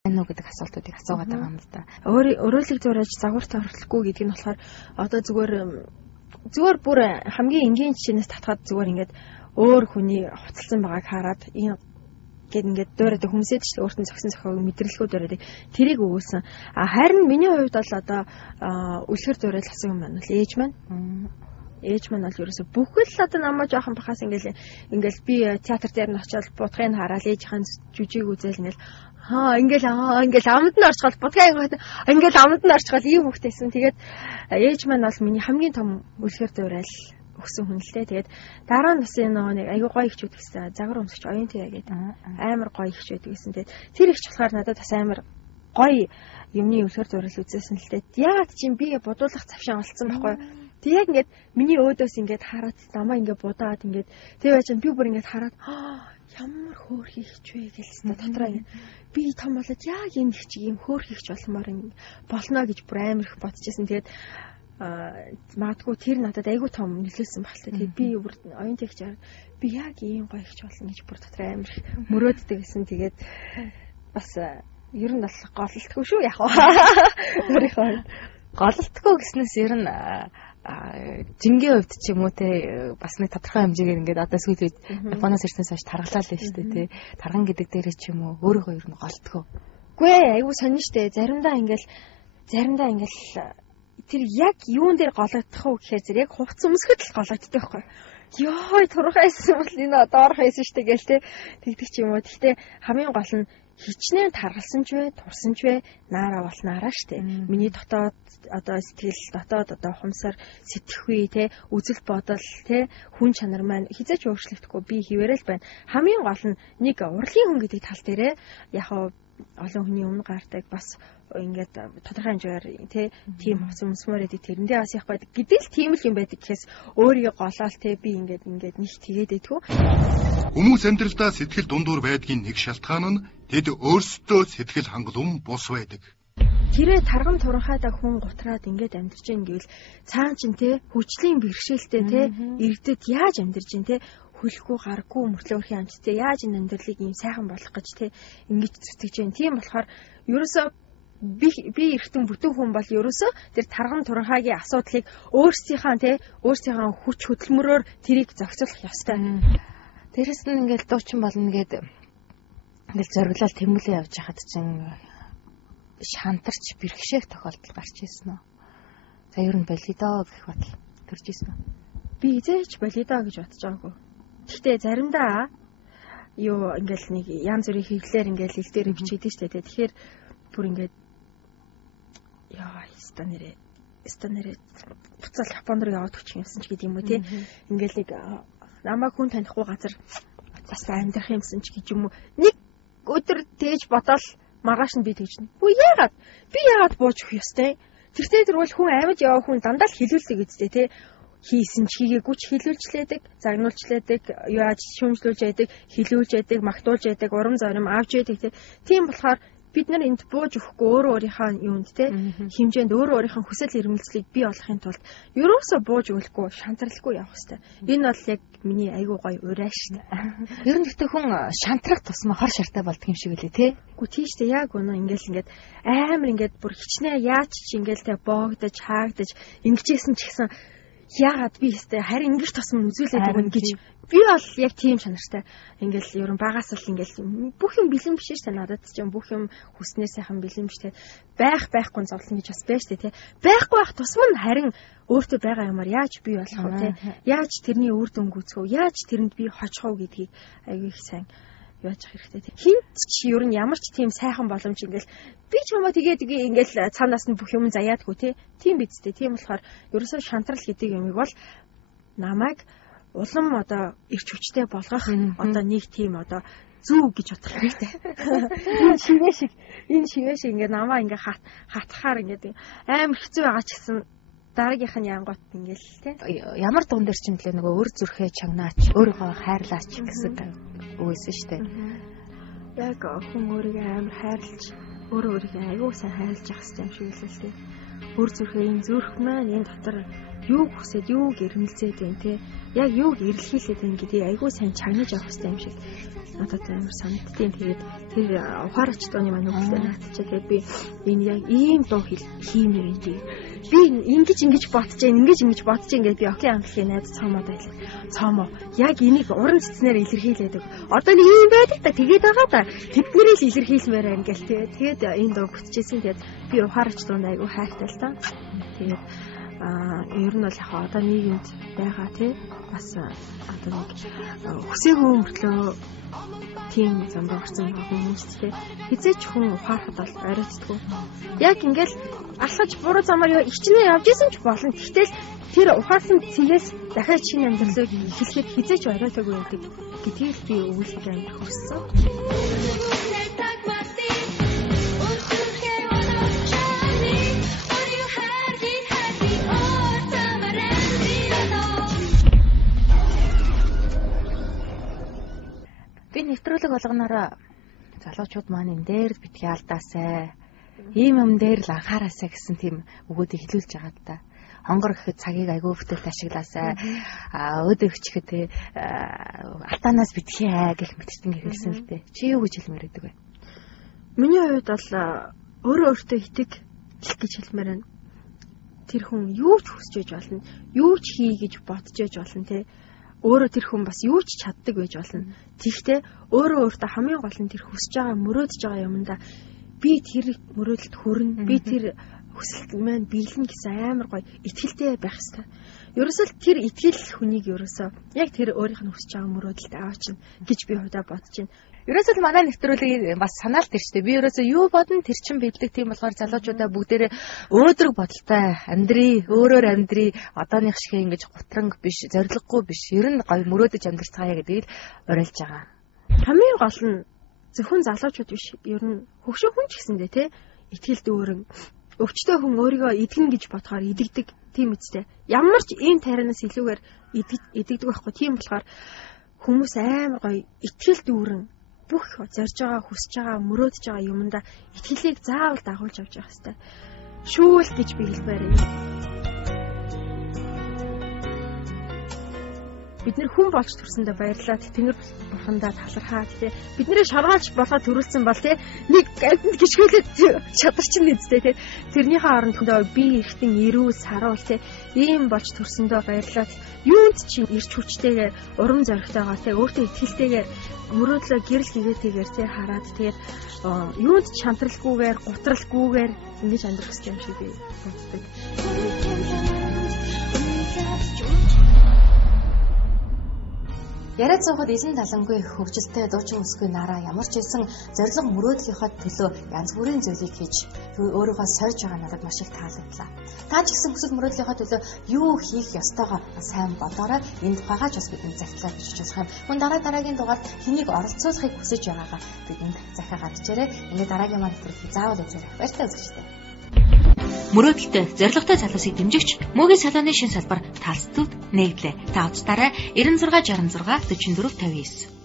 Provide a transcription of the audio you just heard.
байна уу гэдэг асуултуудыг асуугаад байгаа юм л да. Өөрөлийг зураж загварт орлохгүй гэдэг нь болохоор одоо зүгээр бүр хамгийн энгийн жишээнээс татгаад зүгээр ингээд өөр хүний хуцалсан байгааг хараад энэ гэд ингээд дуурайдаг хүмүүсэд ч өөртөө зөксөн зохиог мэдрэлгүүд дуурайдаг тэрийг өгүүлсэн. Харин миний хувьд бол одоо үлгэр дуурайлсан юм байна л ээж маань. Ээж маань бол ерөөсө бүхэл одоо намаа жоохон бахаас ингээл би театр дээр нь очиод будгыг хараад ээжийн жүжиг үзэл ингээл амд нь орчгол будгыг ингээл амд нь орчгол ийм хөвгтэйсэн. Тэгээд ээж маань бол миний хамгийн том үлгэр дуурал өгсөн хүн л дээ. Тэгээд дараа нь бас нэг айгүй гоё ихчүүд гэсэн загвар өмсөж оюунтай гэдэг амар гоё ихчүүд гэсэн. Тэгээд тэр ихч болохоор надад бас амар гоё юмны үлгэр дуурал үзсэн л дээ. Яагаад чинь би будуулах завшаан олцсон байхгүй. Тэг яг ингээд миний өөдөөс ингээд хараад намаа ингээд будаад ингээд тэг байж би бүр ингээд хараад ямар хөөрхий ихч вэ гэлсэн дотроо ингээд би том болоод яг энэ их чиг юм хөөрхий ихч болмоор болно гэж бүр амар их бодчихсон. Тэгээд магадгүй тэр надад айгүй том нөлөөлсөн багтал. Тэгээд би бүр оюун техч хараад би яг ийм гоё ихч болно гэж бүр дотроо амар их мөрөөддөг гэсэн. Тэгээд бас ер нь бол гололтгүй шүү яг өөрийнхөө гололтгүй гэснээс ер нь жингийн хувьд ч юм уу те бас нэг тодорхой хэмжээгээр ингээд одоо сүүл үед Японоос ирснээс хойш таргалаа л шүү дээ те тарган гэдэг дээрээ ч юм уу өөрийгөө ер нь голдгоо. Үгүй айгүй сонин штэ заримдаа ингээл тэр яг юун дээр гологдох уу гэхээр зэрэг яг хувц өмсгөд л гологддог байхгүй. Йоо турхайсан бол энэ доорх байсан штэ гээл те тэгдэг ч юм уу. Гэхдээ хамгийн гол нь хичнээн таргалсан ч вэ, турсан ч вэ, наараа бол наараа штэ. Миний дотоод одоо сэтгэл дотоод одоо ухамсар сэтгэхүй те үзэл бодол те хүн чанар маань хизээч өөрчлөгдөхгүй би хിവэрэл байна. Хамгийн гол нь нэг урлагийн хүн гэдэг тал дээрээ яг олон хүний өмнө гардаг бас ингээд тодорхой хэмжээгээр те тийм humсмөр эдэг тэрэндээ бас яг байдаг гэдэг л тийм л юм байдаг гэхээс өөрийгөө голоол те би ингээд нэг тэгээд байдгүй. Хүмүүс амьдралдаа сэтгэл дундуур байдгийн нэг шалтгаан нь тэд өөрсдөө сэтгэл хангалуун бус байдаг. Тэрэ тарган туранхайдаа хүн гутраад ингээд амьдарч ийн гэвэл цаан чин те хүчлийн бэрхшээлтэй те иргэдэд яаж амьдарч ийн те хөлөхгүй гаргүй мөртлөөрхийн амттай яаж энэ амьдралыг ийм сайхан болгох гэж те ингэж зүтгэж जैन. Тийм болохоор ерөөсөө би эргэтэн бүтэн хүн бол ерөөсөө тэр тарган туранхайгийн асуудлыг өөрсдийнхөө хүч хөдөлмөрөөр тэрийг зохицуулах ёстой. Дээрэс нь ингээд дуучин болно гээд ингээд зориглол тэмүүлээ явж хахад чинь шантарч бэрхшээх тохиолдол гарч ирсэн үү? За ер нь болидоо гэх батал төрж ирсэн үү? Би эзээч болидоо гэж бодож байгаагүй. Гэхдээ заримдаа ингээл нэг янз бүрийн хэвлэлээр ингээл хэл дээр бичигдэж штэ. Тэгэхээр бүр ингээд станерэ буцаал Японд руу яваад өччих юмсан ч гэдэг юм уу тий. Ингээл нэг намайг хүн танихгүй газар бас амьдрах юмсан ч гэж юм уу. Нэг өдөр тээж бодоол маргааш нь би тэгжнэ. Хүү яагаад? Би яагаад бууж өгөх ёстой? Тэртээ тэр бол хүн амьд яваа хүн дандаа л хилүүлдэг үстэй тий. Хийсэн ч хийгээгүй ч хилүүлчлээдэг, загнуулчлээдэг, яаж шүүмжлүүлж яадаг, хилүүлж яадаг, магтуулж яадаг, урам зорим авч яадаг тий. Тийм болохоор бид нар энд бууж өгөхгүй өөрийнхөө юунд те хэмжээнд өөрийнхөө хүсэл эрмэлзлийг бий болгохын тулд ерөөсөө бууж өгөхгүй шантралгүй явах хэрэгтэй. Энэ бол яг миний айгуу гоё ураа шүү дээ. Ер нь гэхдээ хүн шантрах тусмаа хор шартай болдго юм шиг үлээ те. Үгүй тийш дээ яг үнэ ингээд амар ингээд бүр хичнээн яаж ч ингээд те боогдож хаагдаж ингэжсэн ч гэсэн яагаад би хэвээр харин ингэж тосмон үзүүлээд өгнө гэж би бол яг тийм чанартай. Ингээл ерөн багаас л ингээл бүх юм бэлэн биш шүү дээ. Надад ч юм бүх юм хүснээр сайхан бэлэн биш те. Байхгүй зовлон гэж бас байж те. Байхгүй байх тусман харин өөртөө байгаа юмар яаж бий болох вэ те. Яаж тэрний үр дүн гүйцэх вэ? Яаж тэрэнд би хожих вэ гэдгийг аягүй их сайн яаж хэрэгтэй те. Хинт ч ер нь ямар ч тийм сайхан боломж ингээл би ч юмаа тэгээд ингээл цаанаас нь бүх юм заяадгүй те. Тийм бидтэй. Тийм болохоор ерөөсөө шантрал гэдэг юмыг бол намайг улам одоо ирч хүчтэй болгох одоо нэг тийм одоо зүг гэж бодох хэрэгтэй. Энэ шивээ шиг ингээд намаа ингээд хатахаар ингээд амар хэцүү байгаа ч гэсэн дараагийнх нь янгот ингээл те. Ямар дуун дээр ч юм лээ нөгөө өр зүрхээ чагнаач, өөрийгөө хайрлаач гэсэн үгсэн штэ. Яг хүн өөрийгөө амар хайрлаж өөрөө өөрийгөө аягүй сайн хайрлаж явах хэрэгтэй юм шиг үлээ л те. Өөр зүрхээ энэ зүрх маань энэ дотор юуг хүсээд юуг эрмэлзээд байна те. Яг юуг эрэлхийлээд байна гэдгийг аягүй сайн чагнаж авах хэрэгтэй юм шиг надад амар санагдтiin. Тэгээд тэр ухаарч дууны маань үгтэй наатчаа. Тэгээд би энэ яг ийм дуу хиймээр энэ. Би ингэж бодож जैन гэдээ би Окей амлахын найз цаамаа байлаа. Цаамаа яг энийг уран цэцнээр илэрхийлээдэг. Одоо нэг юм байдаг та тэгээд байгаа да. Тэдгэрийг л илэрхийлмээр байна гэл тэгээд энэ дуу бүтчихсэн. Тэгээд би ухаарч дуунд айгүй хайртай л та. Тэгээд ер нь бол яг одоо нийгэмд байгаа тий бас одоо нэг хүсээгүй мөртлөө тийм зам орсон хүмүүс тий хизээч хүн ухаарахад бол оройтдгүй. Яг ингээл алхаж буруу замаар ичнээ явж исэн ч болно. Тэгтэл тэр ухаасан цэгээс дахиад шинэ амьдралыг эхлэхэд хизээч оройтойгүй байдаг гэдгийг би өвлөж амжих хүссэн. Би нэвтрүүлэг болгоноор залуучууд маань энэ дээр битгий алдаасай. Ийм юм дээр л анхаараасай гэсэн тийм өгөөдийг хэлүүлж байгаа да. Хонгор гэхэд цагийг айгүй өвтөлт ашиглаасай. Өөдөө хичгэхэд алтаанаас битгий гэх мэтэртэн хэлсэн л дээ. Чи юу гэж хэлмээр байдаг вэ? Миний хувьд бол өөрөө өөртөө итэг гэж хэлмээр байна. Тэр хүн юу ч хүсэж байж болно. Юу ч хий гэж бодож байж болно те. Өөрөө тэр хүн бас юу ч чаддаг байж болно. Тэгэхдээ өөрөө өөртөө хамгийн гол нь тэр хүсэж байгаа мөрөөдөж байгаа юмдаа би тэр мөрөөдөлд хүрнэ. Би тэр хүсэлт маань биелнэ гэсэн амар гоё итгэлтэй байх хэрэгтэй. Ерөөсөө тэр итгэл хүнийг ерөөсөө яг тэр өөрийнх нь хүсэж байгаа мөрөөдөлд аваач гэж би хувьдаа бодож байна. Ерөөсөө манай нэвтрүүлгийг бас санаалт ирчтэй. Би ерөөсөө юу бодно тэр чин бэлдэг тийм болохоор залуучуудаа бүгдээрээ өөдрөг бодолтой амьдрий, өөрөөр амьдрий, одооных шиг ингэж гутранг биш, зориггүй биш. Ер нь гоё мөрөөдөж амьдрцгаая гэдгийг л уриалж байгаа. Хамгийн гол нь зөвхөн залуучууд биш. Ер нь хөвшин хүн ч гэсэндээ те итгэл дүүрэн өвчтөе хүн өөрийгөө идэгнэ гэж бодохоор идэгдэг тийм үстэй. Ямар ч ийм тарианаас илүүгээр идэгдэг байхгүй. Тийм болохоор хүмүүс амар гоё итгэл дүүрэн бүх зорж байгаа, хүсэж байгаа, мөрөөдөж байгаа юмдаа итгэлийг заавал дагуулж авч явах хэрэгтэй. Шүүл гэж би хэлмээр юм. Бид нэр хүн болж төрсөндөө баярлалаа. Тэнгэр бурхандаа талархаа тий. Биднэрээ шаргаалж болгоод төрүүлсэн бол тий нэг амтнд гიშгүүлээд шадарчин нэзтэй тий. Тэрнийхээ орондоо би эргэтэн эрүүл саруул тий ийм болж төрсөндөө баярлалаа. Юунд чи ирч хүчтэйгээр урам зоригтойгоо тий өөртөө итгэлтэйгээр мөрөөдлөө гэрэл хийгээтэйгээр тий хараад тэгээд юунд ч шантралгүйгээр гутралгүйгээр ингэж амьдрах хэрэгтэй юм шиг би боддог. Яриад суухад илэн талангүй хөвгөлтэй дуучин өсгүй нараа ямар ч хэлсэн зориг мөрөөдлийнхөө төлөө янз бүрийн зүйлийг хийж өөрийгөө сорж байгаа надад маш их таалагдлаа. Та ч гэсэн хүсэл мөрөөдлийнхөө төлөө юу хийх ёстойгоо сайн бодоорой. Энэ тухайгаа ч бас бидний захиалаад бичиж болох юм. Мөн дараагийн дугаард хэнийг оролцуулахыг хүсэж байгаагаа бидэнд захиагаад бичээрэй. Ингээд дараагийн маань нэвтрүүлгийг заавал үзээрэй. Баяртай үзэгчдээ. Мөрөөдөлтэй, зоригтой залуусыг дэмжигч Мөгийн салааны шин салбар Талстууд нэглээ. Та үзтаарай 96 66 44 59.